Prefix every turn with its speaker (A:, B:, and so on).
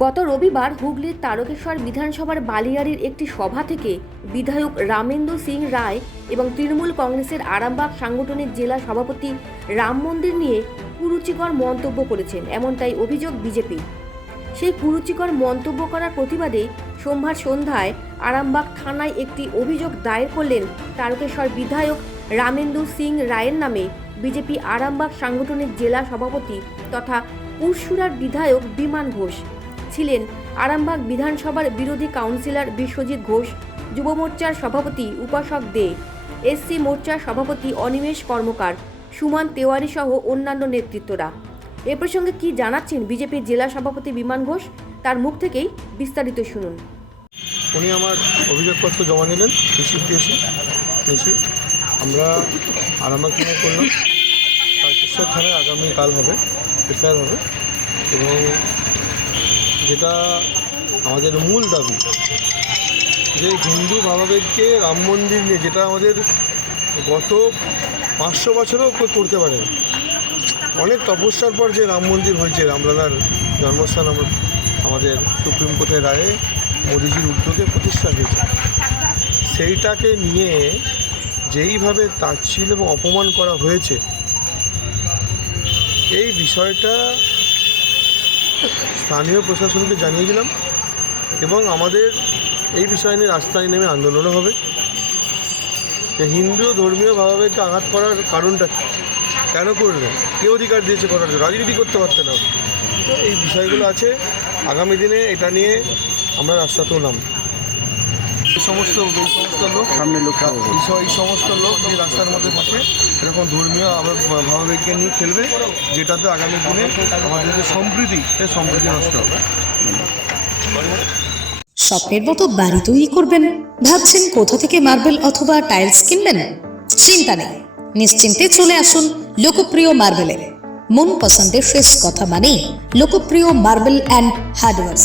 A: গত রবিবার হুগলির তারকেশ্বর বিধানসভার বালিয়াড়ির একটি সভা থেকে বিধায়ক রামেন্দ্র সিং রায় এবং তৃণমূল কংগ্রেসের আরামবাগ সাংগঠনিক জেলা সভাপতি রাম মন্দির নিয়ে কুরুচিকর মন্তব্য করেছেন, এমনটাই অভিযোগ বিজেপি। সেই কুরুচিকর মন্তব্য করার প্রতিবাদে সোমবার সন্ধ্যায় আরামবাগ থানায় একটি অভিযোগ দায়ের করলেন তারকেশ্বর বিধায়ক রামেন্দু সিং রায়ের নামে বিজেপি আরামবাগ সাংগঠনিক জেলা সভাপতি তথা পুরসুরার বিধায়ক বিমান ঘোষ। ছিলেন আরামবাগ বিধানসভার বিরোধী কাউন্সিলর বিশ্বজিৎ ঘোষ, যুব মোর্চার সভাপতি উপাসক দে এসসি মোর্চার সভাপতি অনিমেষ কর্মকার, সুমন তেওয়ারি সহ অন্যান্য নেতৃত্বরা। এ প্রসঙ্গে কি জানাচ্ছেন বিজেপির জেলা সভাপতি বিমান ঘোষ, তার মুখ থেকেই বিস্তারিত শুনুন।
B: উনি আমার অভিযোগপত্র জমা নিলেন আমরা আরামবাগ থানায় করলাম। থানায় আগামীকাল হবে, এফআইআর হবে। এবং যেটা আমাদের মূল দাবি। যে হিন্দু ভাবাবেগকে রাম মন্দির নিয়ে যেটা আমাদের গত পাঁচশো বছরও করতে পারে। অনেক তপস্যার পর যে রাম মন্দির হয়েছে, রামলালার জন্মস্থান আমরা আমাদের সুপ্রিম কোর্টের রায়ে মোদিজির উদ্যোগে প্রতিষ্ঠা হয়েছে। সেইটাকে নিয়ে যেইভাবে তাচ্ছিল এবং অপমান করা হয়েছে, এই বিষয়টা স্থানীয় প্রশাসনকে জানিয়ে দিলাম এবং আমাদের এই বিষয় নিয়ে রাস্তায় নেমে আন্দোলনও হবে। হিন্দু ধর্মীয় ভাবাবেগকে আঘাত করার কারণটা কেন করলে? কে অধিকার দিয়েছে করার জন্য? রাজনীতি করতে পারতেন না। তো এই বিষয়গুলো আছে। আগামী দিনে এটা নিয়ে আমরা রাস্তাতেও নাম এই সমস্ত এই সমস্ত লোক
C: সামনে লোক
B: এই সমস্ত লোক এই রাস্তার মধ্যে বসে এরকম ধর্মীয় আবার ভাবাবেগকে নিয়ে খেলবে যেটাতে আগামী দিনে আমাদের যে সম্প্রীতি সে সম্প্রীতি নষ্ট হবে।
D: স্বপ্নের মতো বাড়ি তৈরি করবেন ভাবছেন কোথা থেকে মার্বেল অথবা টাইলস কিনবেন? চিন্তা নেই নিশ্চিন্তে চলে আসুন লোকপ্রিয় মার্বেলে মন পছন্দের শেষ কথা মানেই লোকপ্রিয় মার্বেল অ্যান্ড হার্ডওয়ার্স।